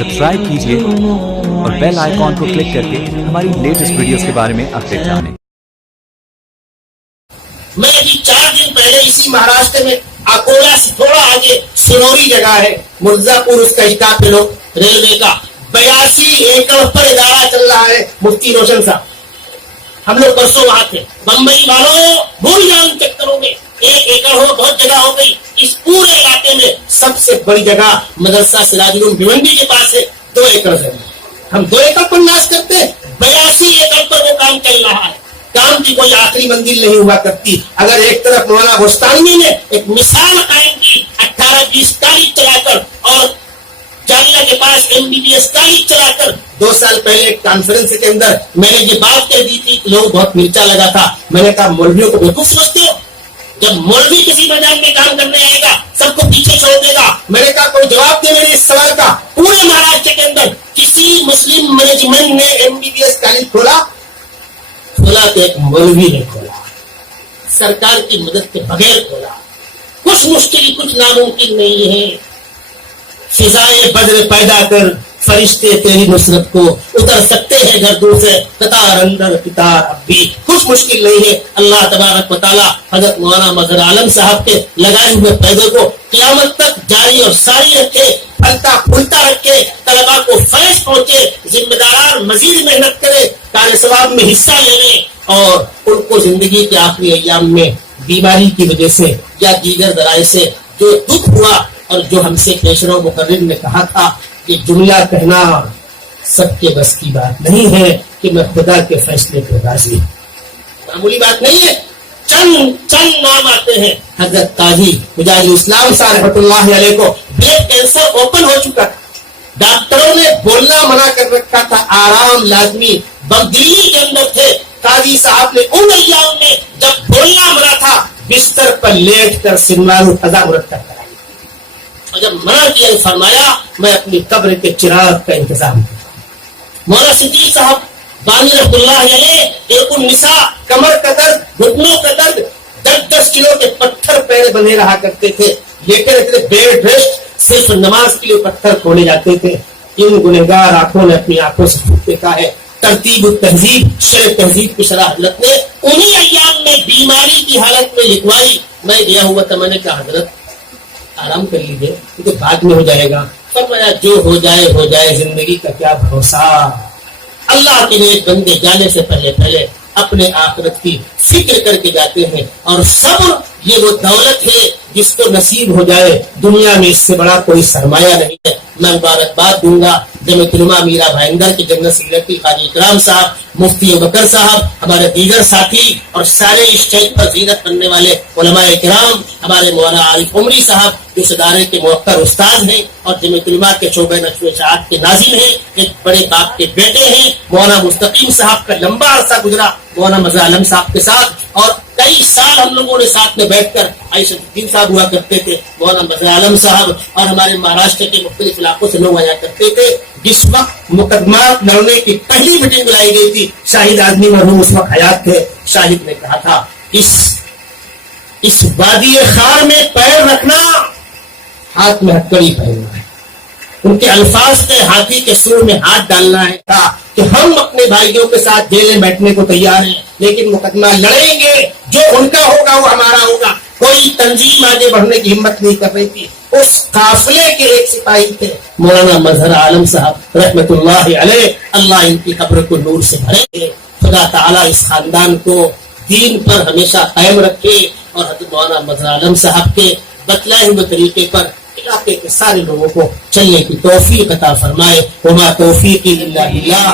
Subscribe कीजिए और bell icon को क्लिक करके हमारी लेटेस्ट वीडियोस के बारे में अपडेट जानें। मैं अभी 4 दिन पहले इसी महाराष्ट्र में अकोला से थोड़ा आगे सिनोरी जगह है, मिर्जापुर, उसका स्टाफ है लोग रेलवे का 82 एकड़ पर इदारा चल रहा है मुफ्ती रोशन साहब। हम लोग परसों वहां थे। बम्बई वालों भूल जाओ इन चक्करों में, 1 एकड़ हो बहुत जगह हो गई। इस पूरे इलाके में सबसे बड़ी जगह मदरसा सिराजुल भिवंडी के पास है, 2 एकड़ जमीन। हम 2 एकड़ पर नाश करते, 82 एकड़ पर वो काम चल रहा है। काम की कोई आखिरी मंजिल नहीं हुआ करती। अगर एक तरफ मौलाना बुस्तानी ने एक मिसाल कायम की 18-20 तारीख चलाकर और जामिया के पास MBBS तारीख चलाकर, 2 साल पहले एक कॉन्फ्रेंस के अंदर मैंने ये बात कह दी थी, लोग बहुत मिर्चा लगा था। मैंने कहा मौलवियों को बेवकूफ समझते हो? जब मौलवी किसी मैदान में काम करने आएगा सबको पीछे छोड़ देगा। मैंने कहा कोई जवाब दे मेरे इस सवाल का। पूरे महाराष्ट्र के अंदर किसी मुस्लिम मैनेजमेंट ने MBBS कॉलेज खोला तो एक मौलवी ने खोला, सरकार की मदद के बगैर खोला। कुछ मुश्किल, कुछ नामुमकिन नहीं है। फिजाए बद्र पैदा कर फरिश्ते तेरी नुसरत को उतर सकते हैं गर्दों से, कतार अंदर कितार अब भी कुछ मुश्किल नहीं है। अल्लाह तबारक व तआला हजरत मौलाना मजहर आलम साहब के लगाए हुए पैदों को क़यामत तक जारी और सारी रखे, फलता फूलता रखे, तलबा को फैज पहुंचे, जिम्मेदार मजीद मेहनत करे, कार्य सवाब में हिस्सा लेने और उनको जिंदगी के आखिरी अय्याम में बीमारी की वजह से या दीगर दराय से जो दुख हुआ और जो हमसे पेशरो मुकर्रिर ने कहा था कि जुमला कहना सबके बस की बात नहीं है कि मैं खुदा के फैसले पर राजी हूं, मामूली बात नहीं है। चंद नाम आते हैं। हजरत काजी मुजाहिदुल इस्लाम साहब रहमतुल्लाह अलैह को ब्लड कैंसर ओपन हो चुका था, डॉक्टरों ने बोलना मना कर रखा था, आराम लाजमी। दिल्ली के अंदर थे, काजी साहब ने उन अय्याम में जब बोलना मना था बिस्तर पर लेट कर सिरमारू फजा मुरत्तब कराई और जब मना किया फरमाया मैं अपनी कब्र के चिराग का इंतजाम करता। मौलाना सिद्दीक साहब बानी रहमतुल्लाह अलैह एक निसा, कमर का दर्द, घुटनों का दर्द, 10-10 किलो के पत्थर पैर बंधे रहा करते थे, लेकर रहते थे बेड रेस्ट, सिर्फ नमाज के लिए पत्थर खोले जाते थे। इन गुनहगार आंखों ने अपनी आंखों से देखा है। तरतीब तहजीब शेर तहजीब की शरह हजरत ने उन्हीं अय्याम में बीमारी की हालत में लिखवाई। मैं गया हुआ था, मैंने कहा हजरत आराम कर लीजिए, तो बाद में हो जाएगा। फरमाया जो हो जाए, जिंदगी का क्या भरोसा। अल्लाह के नेक बंदे जाने से पहले अपने आखिरत की फिक्र करके जाते हैं और सब्र ये वो दौलत है जिसको नसीब हो जाए, दुनिया में इससे बड़ा कोई सरमाया नहीं है। मैं मुबारकबाद दूंगा जमीयत उलमा मीरा भाईंदर की जन्नत सेक्रेटरी काजी इकराम साहब, मुफ्ती अबूबकर साहब, हमारे दीगर साथी और सारे स्टेज पर जीनत बनने वाले उलमा इकराम, हमारे मौलाना आरिफ उमरी साहब जो इस इदारे के मुवक्कर उस्ताद हैं और जमीयत उलमा के शोबे नशर इशाअत के नाज़िम हैं, एक बड़े बाप के बेटे हैं। मौलाना मुस्तकीम साहब का लंबा अरसा गुजरा मौलाना मजहर आलम साहब के साथ और कई साल हम लोगों ने साथ में बैठकर आयशुद्दीन साहब हुआ करते थे, मौलाना मजहर आलम साहब और हमारे महाराष्ट्र के मुख्तलिफ इलाकों से लोग आया करते थे। जिस वक्त मुकदमा लड़ने की पहली मीटिंग बुलाई गई थी, शाहिद आजमी मरहूम उस वक्त हयात थे। शाहिद ने कहा था इस वादी खार में पैर रखना हाथ में हथकड़ी पहनना है। उनके अल्फाज थे हाथी के सूर में हाथ डालना है था कि हम अपने भाइयों के साथ जेल में बैठने को तैयार हैं, लेकिन मुकदमा लड़ेंगे, जो उनका होगा वो हमारा होगा। कोई तंजीम आगे बढ़ने की हिम्मत नहीं कर रही थी। उस काफिले के एक सिपाही थे मौलाना मजहर आलम साहब रहमतुल्लाह अलैह, अल्लाह इनकी कब्र को नूर से भरे। खुदा ताला इस खानदान को दीन पर हमेशा कायम रखे और हज़रत मौलाना मजहर आलम साहब के बतलाए हुए तरीके पर इलाके के सारे लोगों को चलने की तौफीक अता फरमाए। वमा तौफीकी इल्ला बिल्लाह।